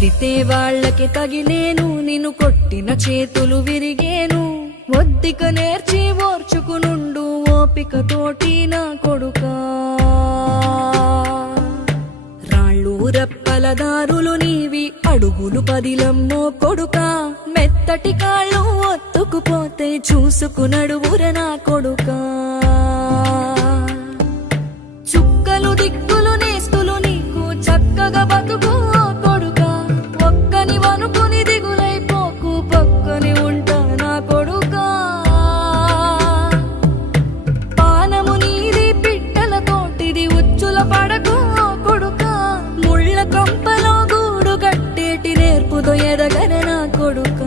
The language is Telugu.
తిడితే వాళ్ళకి తగిలేను, నిన్ను కొట్టిన చేతులు విరిగేను. ఒద్దిక నేర్చి ఓర్చుకునుండు ఓపిక తోటి నా కొడుకా. రాళ్ళు రెప్పల దారులు నీవి, అడుగులు పదిలమ్మో కొడుకా. మెత్తటి కాళ్ళు ఒత్తుకుపోతే చూసుకునడువుర నా కొడుకా. చుక్కలు దిక్కులు నేస్తులు నీకు చక్కగా బతుకు కొడుకా. ఒక్కని వనుకుని దిగులైపోకు, పక్కని ఉంటా నా కొడుకా. పానము నీది పిట్టల తోటిది, ఉచ్చుల పడకు కొడుకా. ముళ్ళ కంపలో గూడు కట్టేటి నేర్పుతో ఎదగన నా కొడుకా.